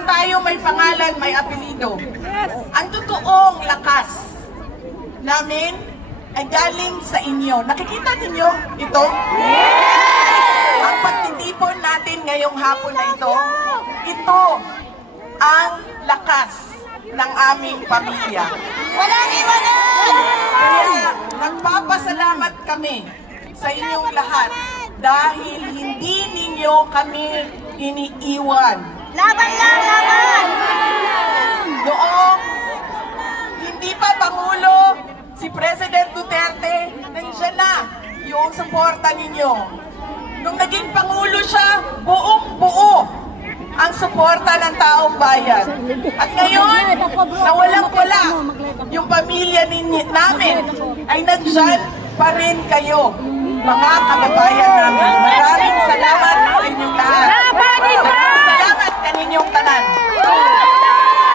naman tayo may pangalan, may apelido. Ang totoong lakas namin ay galing sa inyo. Nakikita ninyo ito? Ang pagtitipon natin ngayong hapon na ito, ito ang lakas ng aming pamilya. Walang iwanan! Kaya nagpapasalamat kami sa inyong lahat dahil hindi ninyo kami iniiwan. Laban lang, laban! Noong hindi pa Pangulo si President Duterte, nandiyan na yung suporta ninyo. Nung naging Pangulo siya, buong-buo ang suporta ng taong bayan. At ngayon, nawalang-wala yung pamilya namin ay nandiyan pa rin kayo, mga kababayan namin. Maraming salamat sa inyong lahat. Maraming salamat kaninyong